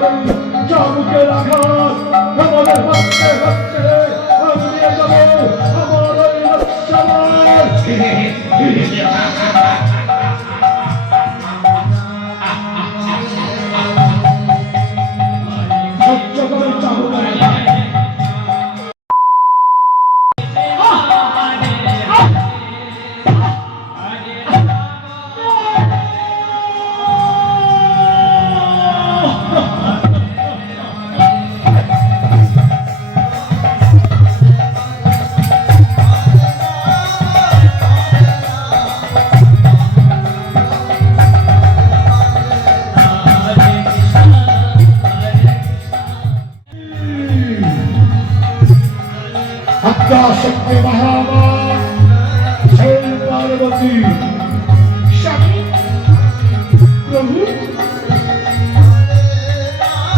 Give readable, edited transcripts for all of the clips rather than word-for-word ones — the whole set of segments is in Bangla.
চাবুকের আঘাত আমাদের হচ্ছে হচ্ছে নিয়ে যাবো আমার ওই লক্ষ্যমার সহ্য করে চাবুকের আঘাত शक्ति महामा जय पार्वती स्वामी प्रभु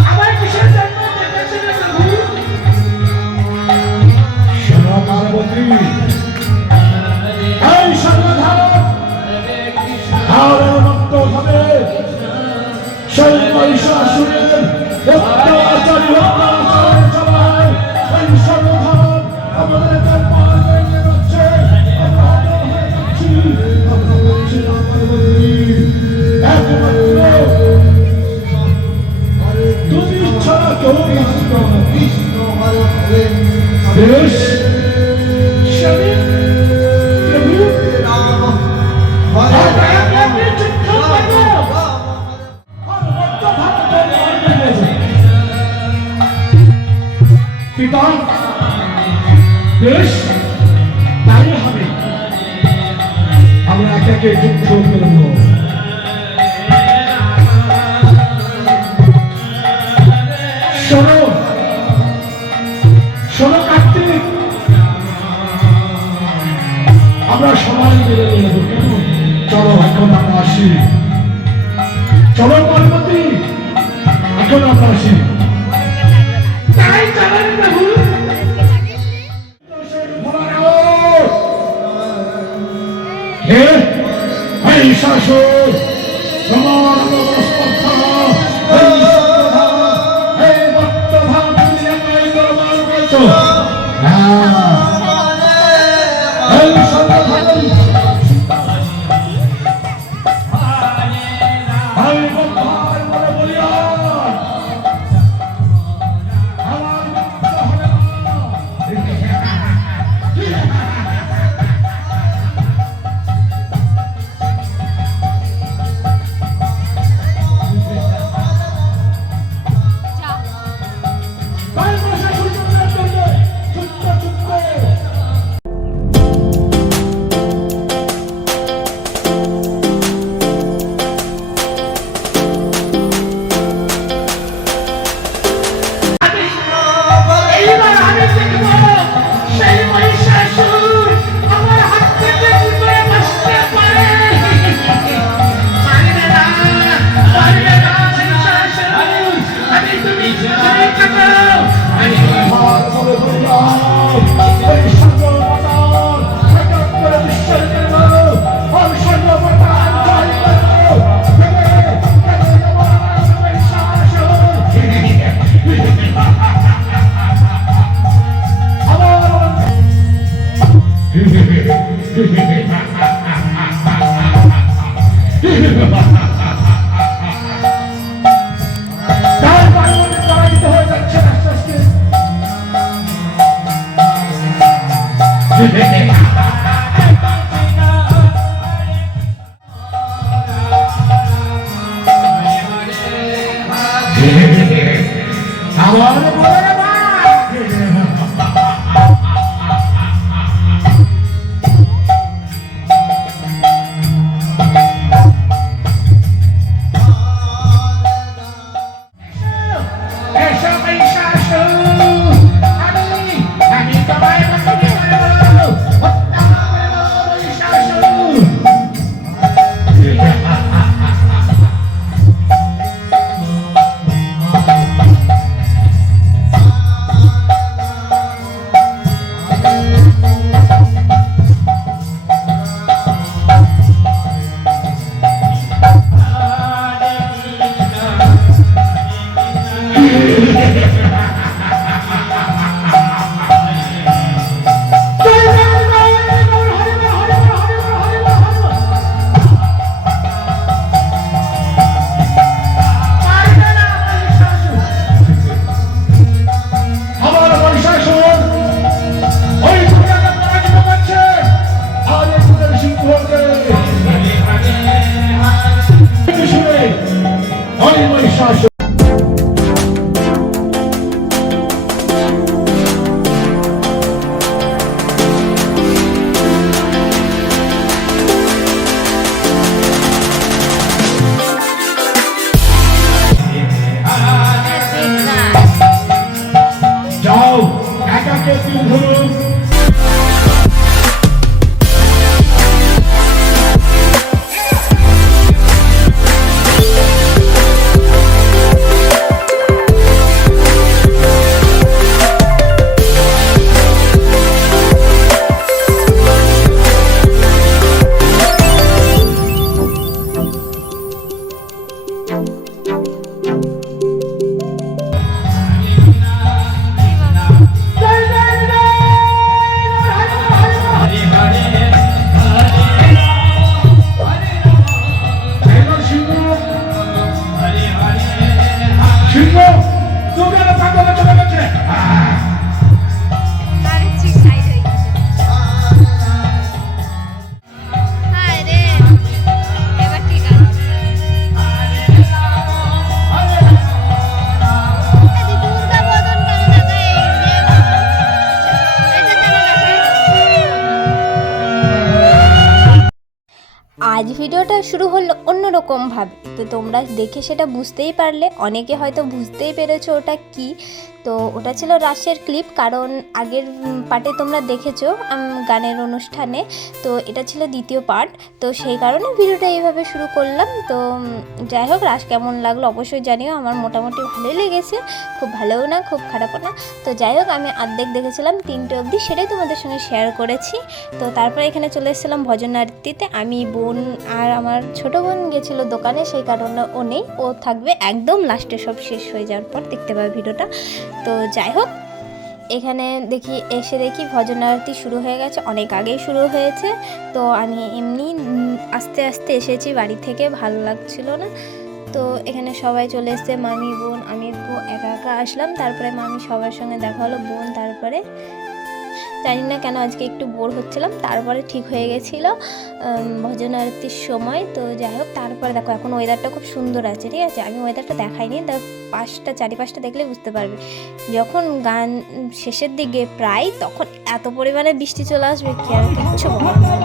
আমার কিসের জন্য ডেকেছেন প্রভু শোনো পার্বতী এই সর্বধার আর মুক্ত হবে সেই মহিষাসুরের অত্যাচারী অত্যাচার চালায় এই সর্বধার আমাদের দরবার ভেঙে যাচ্ছে আমরা হয়ে যাচ্ছি আমরা বলছি না পার্বতী একমাত্র তুমি ছাড়া কেউ কৃষ্ণ বেশ স্বামী প্রভু পিতা বেশ তাই হবে আমরা একে যুদ্ধ করব শোনো শোনো কার্তিক আমরা সবাই মিলে নেব কেন চলো এখন আমরা আসি চলো পার্বতী এখন আমরা আসি তাই চলেন প্রভু শাসক তোমার স্পর্ধা এই সর্বধা এই বর্তমান দুনিয়ায় দরবার করেছ এই সর্বধা এই বর্তমান বলে বলিয়া আমার মুক্ত হবে আমার মহিষাসুর ওই দুর্গাকে পরাজিত করছে আর এই দুর্গের সিংহকে শুনে ওই মহিষাসুর যাও একাকে তীর ধরুন। সিংহ দুর্গার পাগলে চলে গেছে। আজ ভিডিওটা শুরু হলো অন্যরকমভাবে, তো তোমরা দেখে সেটা বুঝতেই পারলে, অনেকে হয়তো বুঝতেই পেরেছো ওটা কি। তো ওটা ছিল রাসের ক্লিপ, কারণ আগের পার্টে তোমরা দেখেছো গানের অনুষ্ঠানে, তো এটা ছিল দ্বিতীয় পার্ট, তো সেই কারণে ভিডিওটা এইভাবে শুরু করলাম। তো যাই হোক, রাস কেমন লাগলো অবশ্যই জানিও। আমার মোটামুটি ভালোই লেগেছে, খুব ভালোও না খুব খারাপও না। তো যাই হোক, আমি অর্ধেক দেখেছিলাম 3টে অবধি, সেটাই তোমাদের সঙ্গে শেয়ার করেছি। তো তারপরে এখানে চলে এসেছিলাম ভজন আরতিতে। আমি, বোন আর আমার ছোটো বোন গেছিলো দোকানে, সেই কারণে ও নেই, ও থাকবে একদম লাস্টে, সব শেষ হয়ে যাওয়ার পর দেখতে পাবে ভিডিওটা। তো যাই হোক, এখানে দেখি ভজন আরতি শুরু হয়ে গেছে, অনেক আগেই শুরু হয়েছে। তো আমি এমনি আস্তে আস্তে এসেছি বাড়ি থেকে, ভালো লাগছিল না। তো এখানে সবাই চলে এসছে, মামি, বোন, আমি একা একা আসলাম। তারপরে মামি সবার সঙ্গে দেখা হলো, বোন, তারপরে জানি না কেন আজকে একটু বোর হচ্ছিলাম। তারপরে ঠিক হয়ে গেছিলো ভজন আরতির সময়। তো যাই হোক, তারপরে দেখো এখন ওয়েদারটা খুব সুন্দর আছে, ঠিক আছে। আমি ওয়েদারটা দেখাইনি, তা চারিপাশটা দেখলে বুঝতে পারবে। যখন গান শেষের দিকে প্রায়, তখন এত পরিমাণে বৃষ্টি চলে আসবে কি আর কিচ্ছু বলার নেই।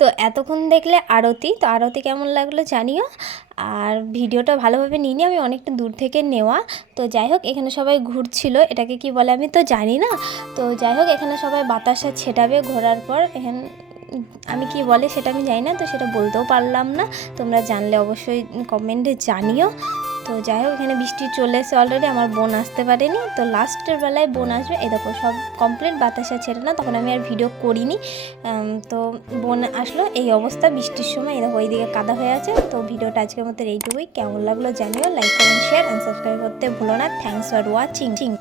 তো এতক্ষণ দেখলে আরতি, তো আরতি কেমন লাগলো জানিও। আর ভিডিওটা ভালোভাবে নিইনি, আমি অনেকটা দূর থেকে নেওয়া। তো যাই হোক, এখানে সবাই ঘুরছিল, এটাকে কি বলে আমি তো জানি না। তো যাই হোক, এখানে সবাই বাতাসা ছেটাবে ঘোরার পর। এখানে আমি কি বলে সেটা আমি জানি না, তো সেটা বলতেও পারলাম না। তোমরা জানলে অবশ্যই কমেন্টে জানিও। তো যাই হোক, এখানে বৃষ্টি চলে এসে অলরেডি, আমার বোন আসতে পারেনি। তো লাস্টের বেলায় বোন আসবে, এই দেখো সব কমপ্লিট, বাতাসা ছেড়ে না, তখন আমি আর ভিডিও করিনি। তো বোন আসলো, এই অবস্থা বৃষ্টির সময়, এই দেখো ওইদিকে কাদা হয়ে আছে। তো ভিডিওটা আজকের মতো এইটুকুই, কেমন লাগলো জানিও, like comment share and subscribe করতে ভুলো না। Thanks for watching.